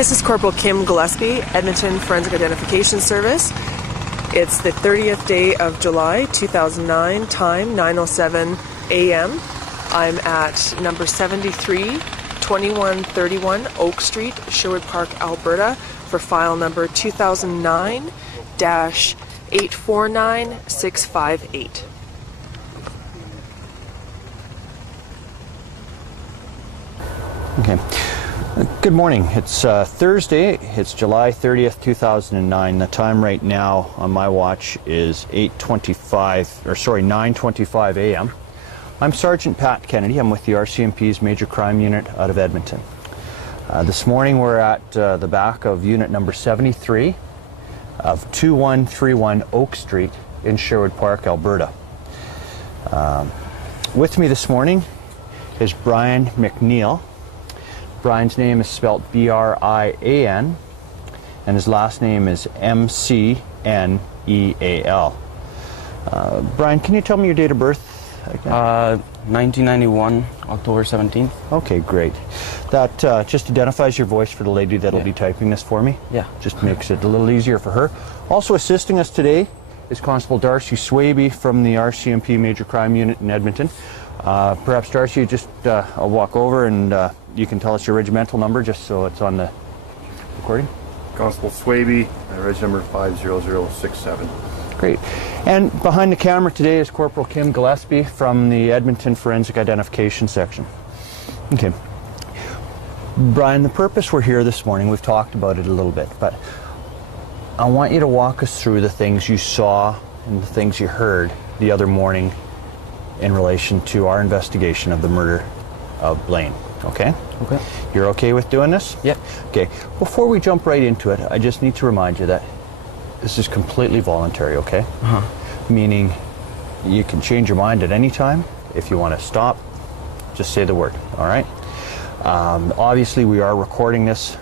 This is Corporal Kim Gillespie, Edmonton Forensic Identification Service. It's the 30th day of July, 2009, time 9:07 a.m. I'm at number 73, 2131 Oak Street, Sherwood Park, Alberta, for file number 2009-849658. Okay. Good morning. It's Thursday. It's July 30th, 2009. The time right now on my watch is 9:25 a.m. I'm Sergeant Pat Kennedy. I'm with the RCMP's Major Crime Unit out of Edmonton. This morning we're at the back of unit number 73 of 2131 Oak Street in Sherwood Park, Alberta. With me this morning is Brian McNeil. Brian's name is spelled B-R-I-A-N, and his last name is M-C-N-E-A-L. Brian, can you tell me your date of birth again? 1991, October 17th. Okay, great. That just identifies your voice for the lady that'll be typing this for me. Yeah. Just makes it a little easier for her. Also assisting us today is Constable Darcy Swaby from the RCMP Major Crime Unit in Edmonton. Perhaps, Darcy, just I'll walk over and you can tell us your regimental number just so it's on the recording. Constable Swaby, reg number 50067. Great. And behind the camera today is Corporal Kim Gillespie from the Edmonton Forensic Identification Section. Okay. Brian, the purpose we're here this morning, we've talked about it a little bit, but I want you to walk us through the things you saw and the things you heard the other morning in relation to our investigation of the murder of Blaine. Okay? Okay. You're okay with doing this? Yep. Okay. Before we jump right into it, I just need to remind you that this is completely voluntary, okay? Uh-huh. Meaning you can change your mind at any time. If you want to stop, just say the word, all right? Obviously, we are recording this,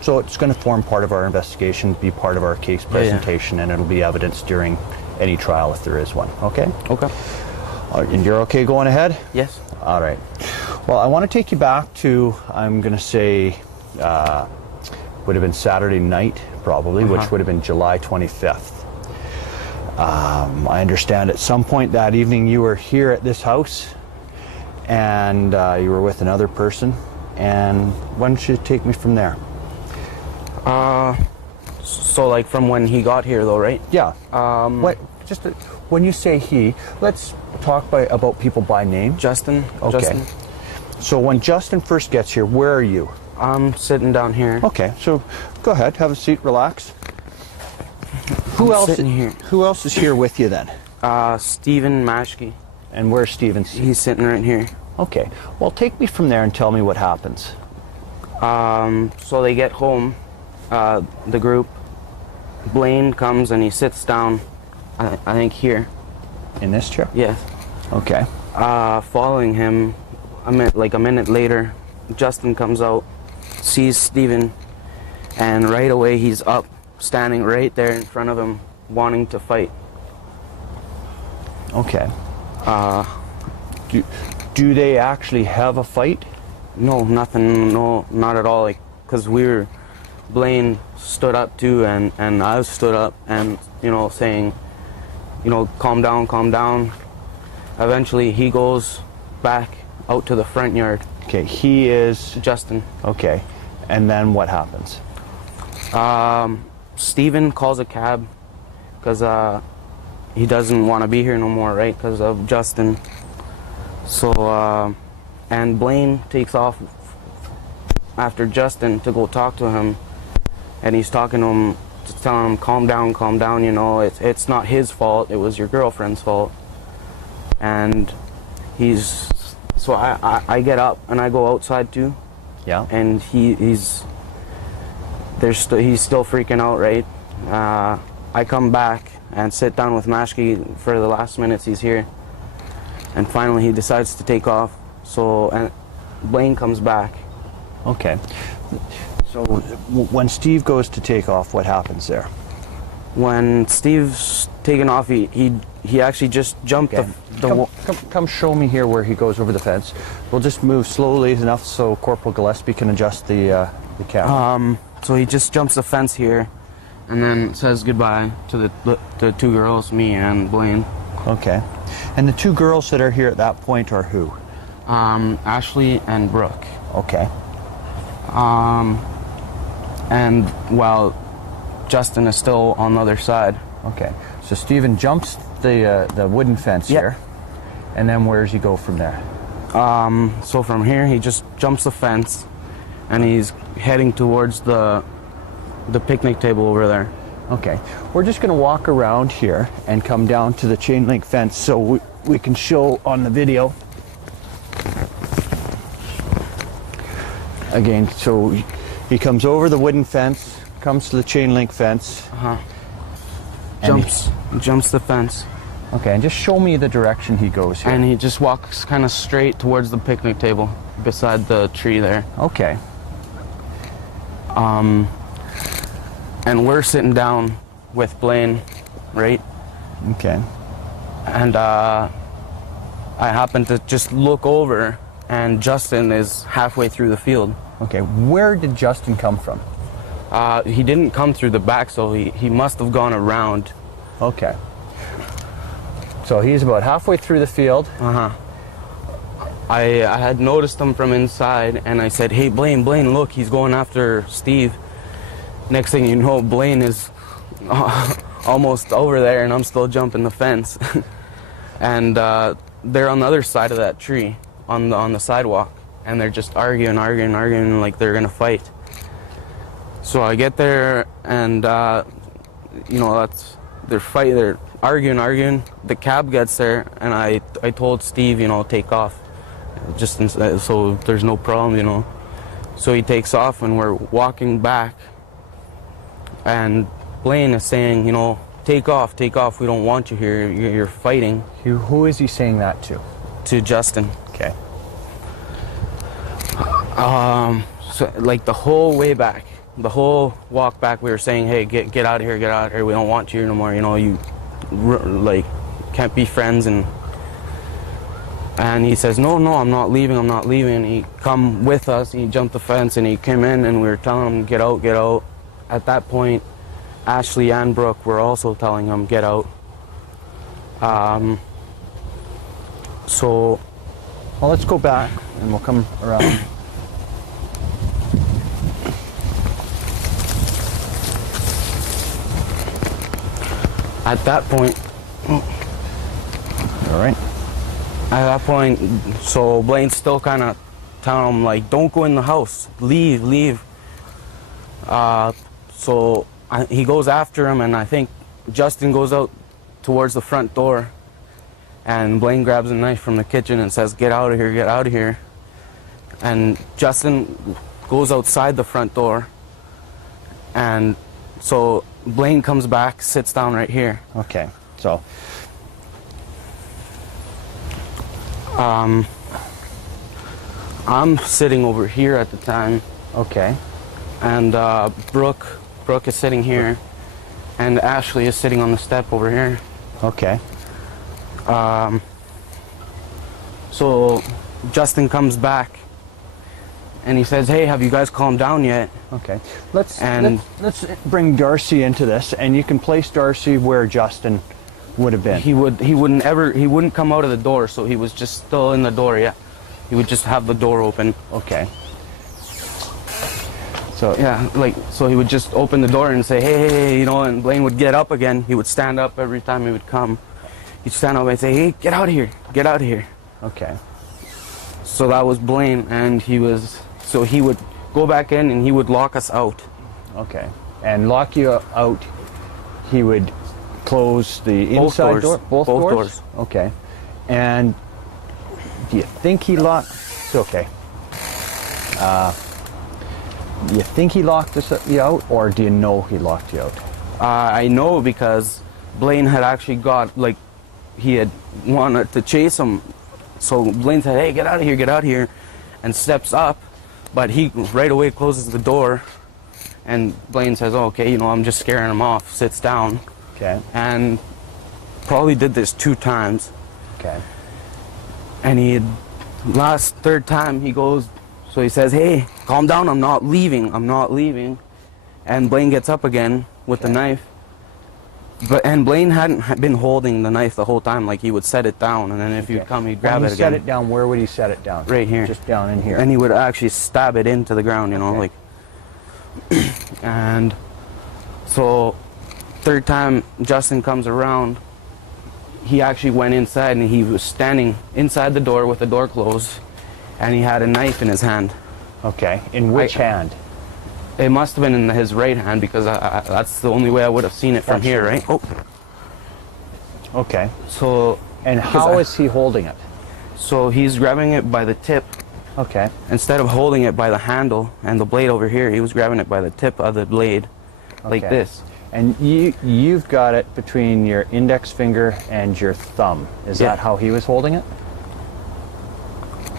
so it's going to form part of our investigation, be part of our case presentation, and it'll be evidence during any trial if there is one, okay? Okay. And you're okay going ahead? Yes. All right. Well, I want to take you back to, I'm going to say, would have been Saturday night, probably, which would have been July 25th. I understand at some point that evening you were here at this house, and you were with another person. And why don't you take me from there? So like from when he got here, though, right? Yeah. When you say he, let's talk about people by name. Justin. Okay. Justin. So when Justin first gets here, where are you? I'm sitting down here. Okay, so go ahead, have a seat, relax. Who else is here with you then? Stephen Maschke. And where's Stephen? He's sitting right here. Okay, well take me from there and tell me what happens. So they get home, the group. Blaine comes and he sits down, I think here. In this chair? Yes. Okay. Following him, like a minute later, Justin comes out, sees Stephen, and right away he's up, standing right there in front of him, wanting to fight. Okay. Do they actually have a fight? No, nothing, no, not at all, like, because Blaine stood up too, and I stood up, and, you know, saying, you know, calm down, calm down. Eventually he goes back out to the front yard. Okay, he is... Justin. Okay, and then what happens? Stephen calls a cab because he doesn't want to be here no more, right, because of Justin. So, and Blaine takes off after Justin to go talk to him, and he's talking to him, to tell him, calm down, you know, it's not his fault, it was your girlfriend's fault. And so I get up and I go outside too. Yeah. And he's still freaking out, right? I come back and sit down with Maschke for the last minutes he's here. And finally he decides to take off. So, and Blaine comes back. Okay. So when Steve goes to take off, what happens there? When Steve's taking off, he actually just jumped Come show me here where he goes over the fence. We'll just move slowly enough so Corporal Gillespie can adjust the the cabin? So he just jumps the fence here, and then says goodbye to the two girls, me and Blaine. Okay. And the two girls that are here at that point are who? Ashley and Brooke. Okay. And while Justin is still on the other side. Okay. So Stephen jumps the wooden fence here, and then where does he go from there? So from here, he just jumps the fence, and he's heading towards the picnic table over there. Okay. We're just going to walk around here and come down to the chain link fence so we can show on the video. Again, so he comes over the wooden fence, comes to the chain link fence. Jumps the fence. Okay, and just show me the direction he goes here. And he just walks kind of straight towards the picnic table beside the tree there. Okay. And we're sitting down with Blaine, right? Okay. And I happen to just look over, and Justin is halfway through the field. Okay, where did Justin come from? He didn't come through the back, so he must have gone around. Okay. So he's about halfway through the field. I had noticed him from inside, and I said, "Hey, Blaine, look, he's going after Steve." Next thing you know, Blaine is almost over there, and I'm still jumping the fence. And they're on the other side of that tree, on the sidewalk, and they're just arguing like they're gonna fight. So I get there, and they're arguing. The cab gets there, and I told Steve, take off, so there's no problem, So he takes off, and we're walking back, and Blaine is saying, take off, we don't want you here, you're fighting. Who is he saying that to? To Justin. Okay. So like the whole way back, the whole walk back, we were saying, hey, get out of here, we don't want you here no more, you can't be friends. And he says, no, I'm not leaving. And he come with us, and he jumped the fence, and he came in, and we were telling him, get out. At that point, Ashley and Brooke were also telling him, get out. So, well, let's go back, and we'll come around. At that point, all right. At that point, so Blaine's still kind of telling him, like, don't go in the house, leave. So he goes after him, and I think Justin goes out towards the front door, and Blaine grabs a knife from the kitchen and says, get out of here. And Justin goes outside the front door, and so Blaine comes back, sits down right here. Okay, so I'm sitting over here at the time. Okay. And Brooke is sitting here, and Ashley is sitting on the step over here. Okay. So Justin comes back, and he says, hey, have you guys calmed down yet? Okay. Let's bring Darcy into this, and you can place Darcy where Justin would have been. He wouldn't come out of the door, so he was just still in the door, yeah. He would just have the door open. Okay. So yeah, so he would just open the door and say, hey, and Blaine would get up again. He would stand up every time he would come. He'd stand up and say, hey, get out of here. Okay. So that was Blaine, and he would go back in, and he would lock us out. Okay. And lock you out, he would close the inside door? Both doors? Okay. And do you think he locked? It's okay. Do you think he locked you out, or do you know he locked you out? I know because Blaine had actually he had wanted to chase him. So Blaine said, hey, get out of here, and steps up, but he right away closes the door, and Blaine says, oh, okay, I'm just scaring him off, sits down. Okay. And probably did this 2 times. Okay. And third time he goes So he says, hey, calm down, I'm not leaving, I'm not leaving. And Blaine gets up again with the knife. And Blaine hadn't been holding the knife the whole time. Like, he would set it down, and then if he'd come, he'd grab it again. When he set it down, where would he set it down? Right here. Just down in here. And he would actually stab it into the ground, you know, like. And so, third time Justin comes around, he actually went inside, and he was standing inside the door with the door closed, and he had a knife in his hand. Okay. In which hand? It must have been in his right hand, because that's the only way I would have seen it from here, right? Oh. Okay. So. And how is he holding it? So he's grabbing it by the tip. Okay. Instead of holding it by the handle and the blade over here, he was grabbing it by the tip of the blade, like this. And you've got it between your index finger and your thumb. Is that how he was holding it?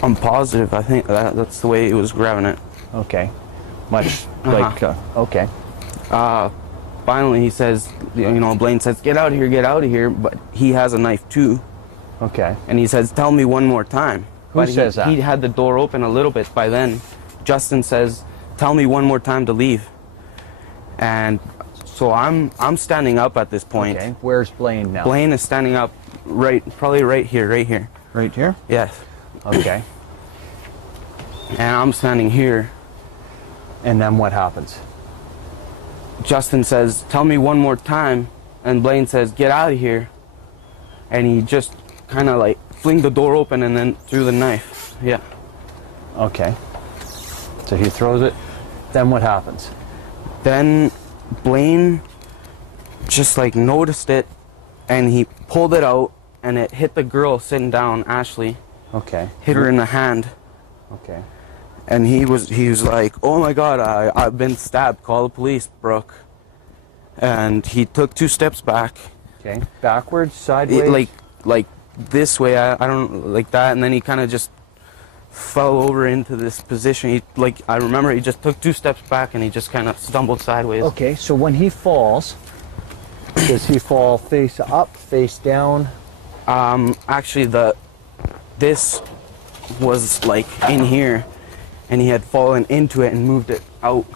I'm positive. I think that's the way he was grabbing it. Okay. Much like, okay. Finally, he says, you know, Blaine says, get out of here, but he has a knife too. Okay. And he says, tell me one more time. Who says that? He had the door open a little bit by then. Justin says, tell me one more time to leave. And so I'm standing up at this point. Okay. Where's Blaine now? Blaine is standing up probably right here. Right here? Yes. Okay. And I'm standing here. And then what happens? Justin says, tell me one more time. And Blaine says, get out of here. And he just kind of like fling the door open and then threw the knife. Yeah. Okay. So he throws it. Then what happens? Then Blaine just like noticed it, and he pulled it out, and it hit the girl sitting down, Ashley. Okay. Hit her in the hand. Okay. And he was like, oh my God, I've been stabbed. Call the police, Brooke. And he took 2 steps back. Okay. Backwards, sideways? Like this way. I don't like that. And then he kind of just fell over into this position. I remember he just took 2 steps back, and he just kind of stumbled sideways. Okay. So when he falls, does he fall face up, face down? Actually, this was like in here, and he had fallen into it and moved it out.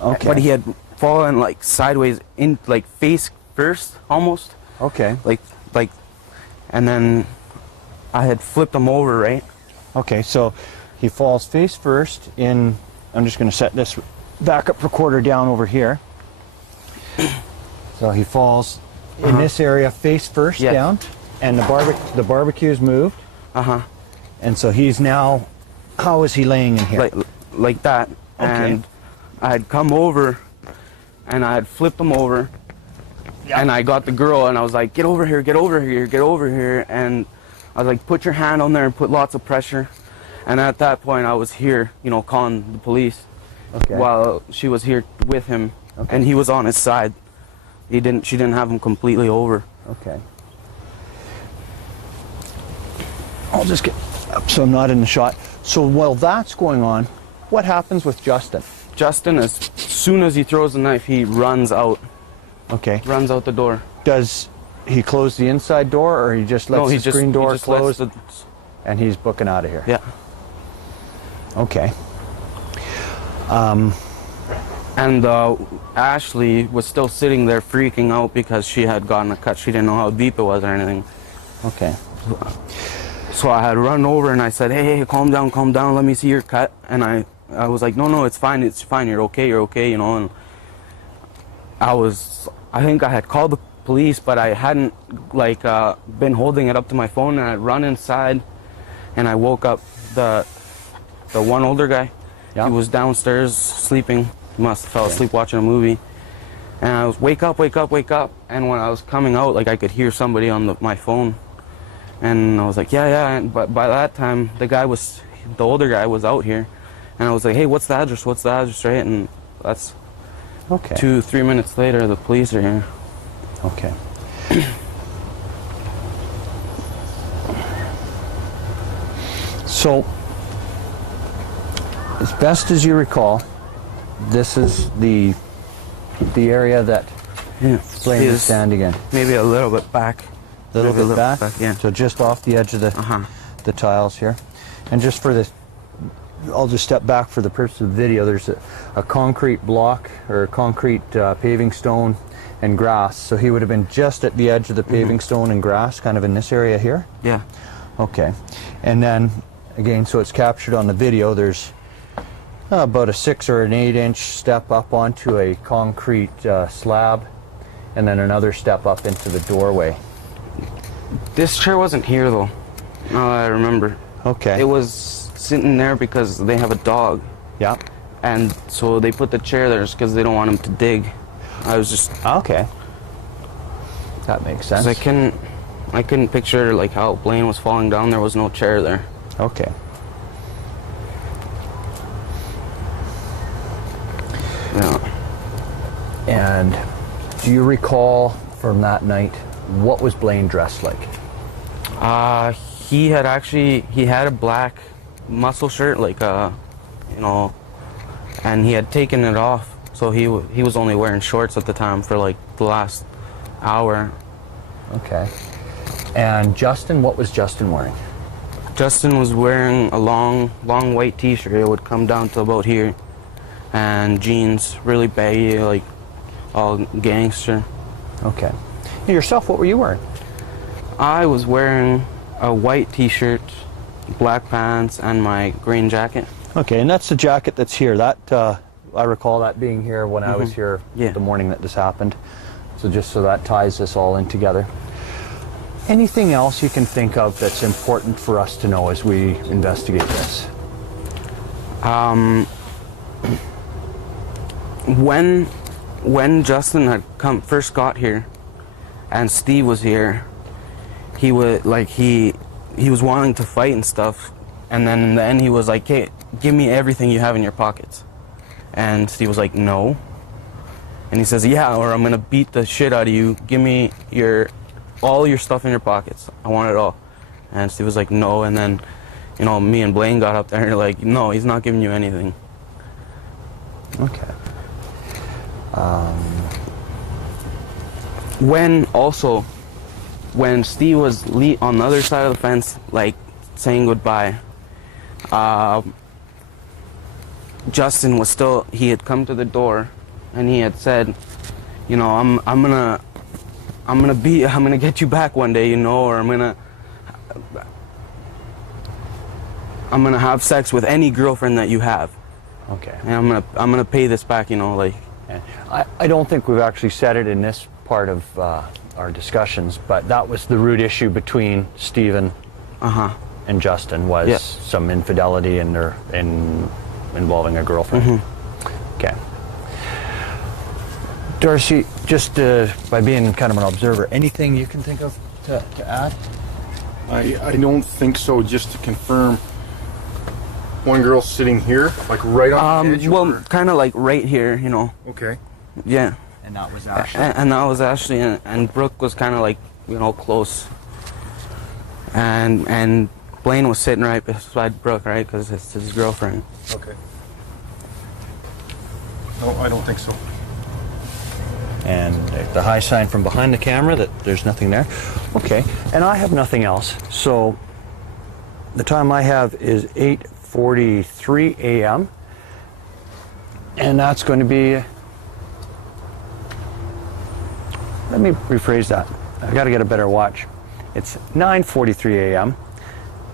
Okay. But he had fallen like sideways, in like face first, almost. Okay. Like, and then I had flipped him over, right? Okay, so he falls face first in. I'm just going to set this backup recorder down over here. So he falls in this area face first down, and the barbecue's moved. And so he's now. How is he laying in here? Like that. Okay. And I had come over, and I had flipped him over, and I got the girl, and I was like, get over here, get over here, get over here. And I was like, put your hand on there and put lots of pressure. And at that point, I was here, you know, calling the police while she was here with him. Okay. And he was on his side. She didn't have him completely over. Okay. I'll just get up so I'm not in the shot. So while that's going on, what happens with Justin? Justin, as soon as he throws the knife, he runs out. Okay. Runs out the door. Does he close the inside door, or he just lets the screen door close and he's booking out of here? Yeah. Okay. And Ashley was still sitting there freaking out because she had gotten a cut. She didn't know how deep it was or anything. Okay. So I had run over and I said, hey, calm down, let me see your cut. And I was like, no, it's fine, you're okay, you know. And I think I had called the police, but I hadn't like been holding it up to my phone, and I'd run inside, and I woke up the one older guy. Yeah. He was downstairs sleeping. He must have fell asleep watching a movie. And I was, wake up. And when I was coming out, like, I could hear somebody on my phone. And I was like, yeah. But by that time, the older guy was out here. And I was like, hey, what's the address, right? And that's 2-3 minutes later, the police are here. Okay. So, as best as you recall, this is the area that Blaine is standing in. Maybe a little bit back. A little bit back? Yeah. So just off the edge of the tiles here. And just for I'll just step back for the purpose of the video. There's a concrete block or a concrete paving stone and grass. So he would have been just at the edge of the paving stone and grass, kind of in this area here? Yeah. Okay. And then, again, so it's captured on the video, there's about a 6 or an 8-inch step up onto a concrete slab, and then another step up into the doorway. This chair wasn't here, though. Now that I remember. Okay. It was sitting there because they have a dog. Yeah. And so they put the chair there just because they don't want him to dig. I was just... Okay. That makes sense. I couldn't picture like how Blaine was falling down. There was no chair there. Okay. Yeah. And do you recall from that night, what was Blaine dressed like? He had a black muscle shirt, like you know, and he had taken it off. So he was only wearing shorts at the time for like the last hour. Okay. And Justin, what was Justin wearing? Justin was wearing a long white t-shirt. It would come down to about here. And jeans, really baggy, like all gangster. Okay. And yourself, what were you wearing? I was wearing a white t-shirt, black pants, and my green jacket. Okay, and that's the jacket that's here. That I recall that being here when I was here the morning that this happened. So just so that ties this all in together. Anything else you can think of that's important for us to know as we investigate this? When Justin had first got here, and Steve was here, he was wanting to fight and stuff, and then in the end he was like, "Hey, give me everything you have in your pockets." And Steve was like, "No." And he says, "Yeah, or I'm gonna beat the shit out of you. Give me all your stuff in your pockets. I want it all." And Steve was like, "No." And then, you know, me and Blaine got up there and like, "No, he's not giving you anything." Okay. When Steve was on the other side of the fence, like saying goodbye, Justin was still. He had come to the door, and he had said, "You know, I'm gonna get you back one day, you know, or I'm gonna have sex with any girlfriend that you have. Okay. And I'm gonna pay this back, you know, like." I don't think we've actually said it in this part of our discussions, but that was the root issue between Stephen and Justin was some infidelity involving a girlfriend. Okay. Darcy, just by being kind of an observer, anything you can think of to add? I don't think so. Just to confirm, one girl sitting here, like right on the edge? Well, kind of like right here, you know. Okay. Yeah. And that was Ashley? And that was Ashley, and Brooke was kind of like, you know, close. And Blaine was sitting right beside Brooke, right, because it's his girlfriend. Okay. No, I don't think so. And the high sign from behind the camera that there's nothing there. Okay, and I have nothing else. So the time I have is 8:43 a.m. And that's going to be, let me rephrase that. I got to get a better watch. It's 9:43 a.m.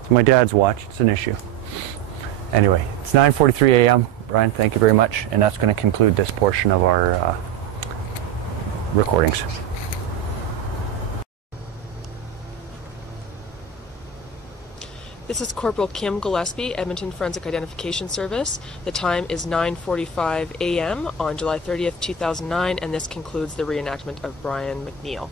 It's my dad's watch. It's an issue. Anyway, it's 9:43 a.m. Brian, thank you very much. And that's going to conclude this portion of our recordings. This is Corporal Kim Gillespie, Edmonton Forensic Identification Service. The time is 9:45 a.m. on July 30th, 2009, and this concludes the reenactment of Brian McNeil.